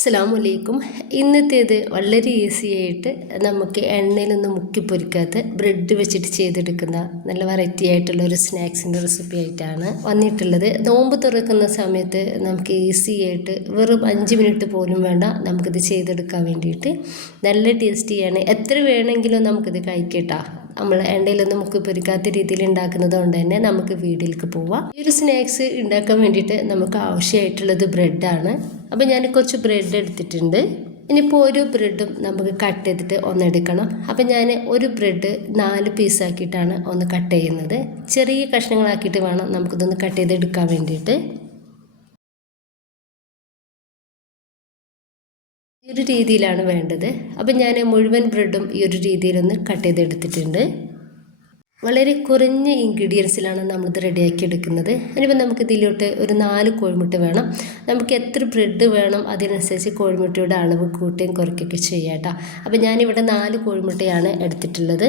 അസ്സലാമലൈക്കും. ഇന്നത്തേത് വളരെ ഈസി ആയിട്ട് നമുക്ക് എണ്ണയിലൊന്നും മുക്കി പൊരിക്കാത്ത ബ്രെഡ് വെച്ചിട്ട് ചെയ്തെടുക്കുന്ന നല്ല വെറൈറ്റി ആയിട്ടുള്ള ഒരു സ്നാക്സിൻ്റെ റെസിപ്പി ആയിട്ടാണ് വന്നിട്ടുള്ളത്. നോമ്പ് തുറക്കുന്ന സമയത്ത് നമുക്ക് ഈസി ആയിട്ട് വെറും 5 മിനിറ്റ് പോലും വേണ്ട നമുക്കിത് ചെയ്തെടുക്കാൻ വേണ്ടിയിട്ട്. നല്ല ടേസ്റ്റിയാണ്. എത്ര വേണമെങ്കിലും നമുക്കിത് കഴിക്കട്ടാ. നമ്മൾ എണ്ണയിലൊന്നും മുക്കി പൊരിക്കാത്ത രീതിയിൽ ഉണ്ടാക്കുന്നത് കൊണ്ട് തന്നെ നമുക്ക് വീട്ടിലേക്ക് പോവാം. ഈ ഒരു സ്നാക്സ് ഉണ്ടാക്കാൻ വേണ്ടിയിട്ട് നമുക്ക് ആവശ്യമായിട്ടുള്ളത് ബ്രെഡാണ്. അപ്പോൾ ഞാൻ കുറച്ച് ബ്രെഡ് എടുത്തിട്ടുണ്ട്. ഇനിയിപ്പോൾ ഒരു ബ്രെഡും നമുക്ക് കട്ട് ചെയ്തിട്ട് ഒന്നെടുക്കണം. അപ്പം ഞാൻ ഒരു ബ്രെഡ് 4 പീസാക്കിയിട്ടാണ് ഒന്ന് കട്ട് ചെയ്യുന്നത്. ചെറിയ കഷ്ണങ്ങളാക്കിയിട്ട് വേണം നമുക്കിതൊന്ന് കട്ട് ചെയ്തെടുക്കാൻ വേണ്ടിയിട്ട്. ഈ ഒരു രീതിയിലാണ് വേണ്ടത്. അപ്പം ഞാൻ മുഴുവൻ ബ്രെഡും ഈ ഒരു രീതിയിലൊന്ന് കട്ട് ചെയ്തെടുത്തിട്ടുണ്ട്. വളരെ കുറഞ്ഞ ഇൻഗ്രീഡിയൻസിലാണ് നമ്മളിത് റെഡിയാക്കി എടുക്കുന്നത്. ഇനിയിപ്പോൾ നമുക്ക് ഇതിലോട്ട് ഒരു 4 കോഴിമുട്ട വേണം. നമുക്ക് എത്ര ബ്രെഡ് വേണം അതിനനുസരിച്ച് കോഴിമുട്ടയുടെ അളവ് കൂട്ടുകയും കുറയ്ക്കുകയൊക്കെ ചെയ്യാം കേട്ടോ. അപ്പോൾ ഞാനിവിടെ 4 കോഴിമുട്ടയാണ് എടുത്തിട്ടുള്ളത്.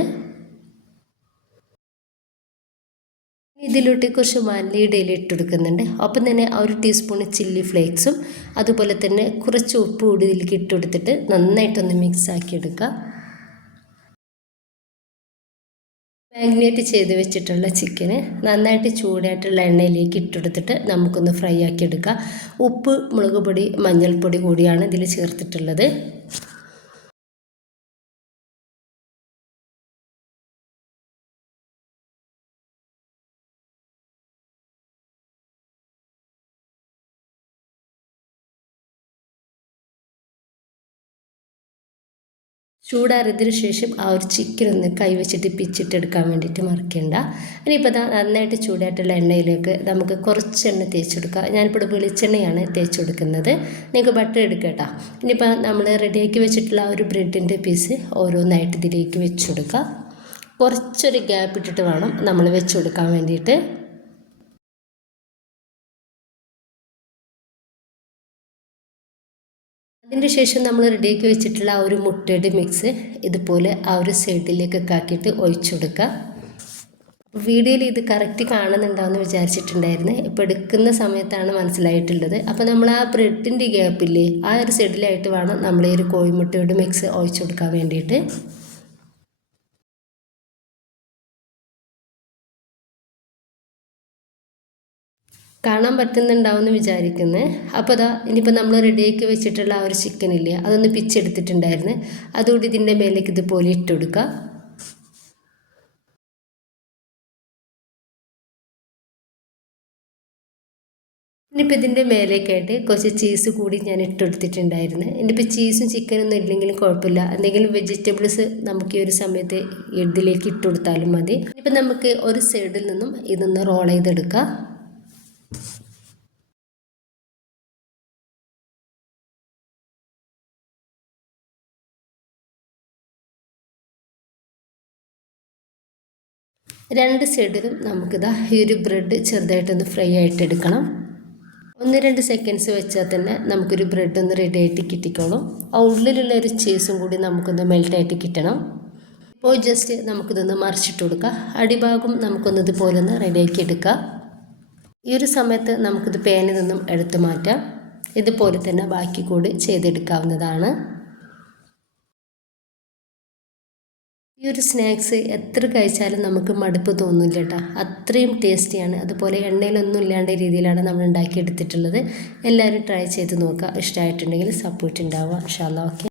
ഇതിലോട്ട് കുറച്ച് മല്ലിയുടെ ഇല ഇട്ടെടുക്കുന്നുണ്ട്. ഒപ്പം തന്നെ 1 ടീസ്പൂൺ ചില്ലി ഫ്ലേക്സും അതുപോലെ തന്നെ കുറച്ച് ഉപ്പ് കൂടി ഇതിലേക്ക് ഇട്ടെടുത്തിട്ട് നന്നായിട്ടൊന്ന് മിക്സ് ആക്കി എടുക്കുക. മാഗ്നേറ്റ് ചെയ്ത് വെച്ചിട്ടുള്ള ചിക്കന് നന്നായിട്ട് ചൂടായിട്ടുള്ള എണ്ണയിലേക്ക് ഇട്ടെടുത്തിട്ട് നമുക്കൊന്ന് ഫ്രൈ ആക്കി എടുക്കാം. ഉപ്പ്, മുളക് പൊടി, മഞ്ഞൾപ്പൊടി കൂടിയാണ് ഇതിൽ ചേർത്തിട്ടുള്ളത്. ചൂടാറിയതിന് ശേഷം ആ ഒരു ചിക്കൻ ഒന്ന് കൈവച്ചിട്ട് പിച്ചിട്ടെടുക്കാൻ വേണ്ടിയിട്ട് മറക്കേണ്ട. ഇനിയിപ്പോൾ നന്നായിട്ട് ചൂടായിട്ടുള്ള എണ്ണയിലേക്ക് നമുക്ക് കുറച്ച് എണ്ണ തേച്ചെടുക്കാം. ഞാനിപ്പോൾ വെളിച്ചെണ്ണയാണ് തേച്ച് കൊടുക്കുന്നത്. നിങ്ങൾക്ക് ബട്ടർ എടുക്കുക കേട്ടോ. ഇനിയിപ്പോൾ നമ്മൾ റെഡിയാക്കി വെച്ചിട്ടുള്ള ആ ഒരു ബ്രെഡിൻ്റെ പീസ് ഓരോന്നായിട്ട് ഇതിലേക്ക് വെച്ച് കൊടുക്കുക. കുറച്ചൊരു ഗ്യാപ്പ് ഇട്ടിട്ട് വേണം നമ്മൾ വെച്ച് കൊടുക്കാൻ വേണ്ടിയിട്ട്. അതിൻ്റെ ശേഷം നമ്മൾ റെഡിയാക്കി വെച്ചിട്ടുള്ള ആ ഒരു മുട്ടയുടെ മിക്സ് ഇതുപോലെ ആ ഒരു സൈഡിലേക്കൊക്കെ ആക്കിയിട്ട് ഒഴിച്ചു കൊടുക്കുക. വീഡിയോയിൽ ഇത് കറക്റ്റ് കാണുന്നുണ്ടാവുമെന്ന് വിചാരിച്ചിട്ടുണ്ടായിരുന്നു. ഇപ്പോൾ എടുക്കുന്ന സമയത്താണ് മനസ്സിലായിട്ടുള്ളത്. അപ്പോൾ നമ്മൾ ആ ബ്രെഡിൻ്റെ ഗ്യാപ്പില്ലേ ആ ഒരു സൈഡിലായിട്ട് വേണം നമ്മൾ ഈ ഒരു കോഴിമുട്ടയുടെ മിക്സ് ഒഴിച്ചു കൊടുക്കാൻ വേണ്ടിയിട്ട്. കാണാൻ പറ്റുന്നുണ്ടാവുമെന്ന് വിചാരിക്കുന്നത്. അപ്പോൾ ഇനിയിപ്പോൾ നമ്മൾ റെഡിയാക്കി വെച്ചിട്ടുള്ള ആ ഒരു ചിക്കനില്ലേ അതൊന്ന് പിച്ചെടുത്തിട്ടുണ്ടായിരുന്നു. അതുകൂടി ഇതിൻ്റെ മേലേക്ക് ഇതുപോലെ ഇട്ട് കൊടുക്കുക. ഇനിയിപ്പോൾ ഇതിൻ്റെ മേലേക്കായിട്ട് കുറച്ച് ചീസ് കൂടി ഞാൻ ഇട്ടെടുത്തിട്ടുണ്ടായിരുന്നു. ഇനിയിപ്പോൾ ചീസും ചിക്കനൊന്നും ഇല്ലെങ്കിലും കുഴപ്പമില്ല. എന്തെങ്കിലും വെജിറ്റബിൾസ് നമുക്ക് ഈ ഒരു സമയത്ത് ഇതിലേക്ക് ഇട്ട് കൊടുത്താലും മതി. ഇനിയിപ്പോൾ നമുക്ക് ഒരു സൈഡിൽ നിന്നും ഇതൊന്ന് റോൾ ചെയ്തെടുക്കാം. രണ്ട് സൈഡിലും നമുക്കിതാ ഈ ഒരു ബ്രെഡ് ചെറുതായിട്ടൊന്ന് ഫ്രൈ ആയിട്ട് എടുക്കണം. 1-2 സെക്കൻഡ്സ് വെച്ചാൽ തന്നെ നമുക്കൊരു ബ്രെഡ് ഒന്ന് റെഡി ആയിട്ട് കിട്ടിക്കോളും. ആ ഉള്ളിലുള്ള ഒരു ചീസും കൂടി നമുക്കൊന്ന് മെൽറ്റായിട്ട് കിട്ടണം. ഇപ്പോൾ ജസ്റ്റ് നമുക്കിതൊന്ന് മറിച്ചിട്ട് കൊടുക്കുക. അടിഭാഗം നമുക്കൊന്ന് ഇതുപോലെ ഒന്ന് റെഡിയാക്കി എടുക്കുക. ഈ ഒരു സമയത്ത് നമുക്കിത് പാനിൽ നിന്നും എടുത്ത് മാറ്റാം. ഇതുപോലെ തന്നെ ബാക്കി കൂടി ചെയ്തെടുക്കാവുന്നതാണ്. ഈ ഒരു സ്നാക്സ് എത്ര കഴിച്ചാലും നമുക്ക് മടുപ്പ് തോന്നില്ല കേട്ടോ. അത്രയും ടേസ്റ്റിയാണ്. അതുപോലെ എണ്ണയിലൊന്നും ഇല്ലാണ്ട രീതിയിലാണ് നമ്മൾ ഉണ്ടാക്കിയെടുത്തിട്ടുള്ളത്. എല്ലാവരും ട്രൈ ചെയ്ത് നോക്കുക. ഇഷ്ടമായിട്ടുണ്ടെങ്കിൽ സപ്പോർട്ട് ഉണ്ടാവുക. ഇൻഷാ അല്ലാഹ്. ഓക്കെ.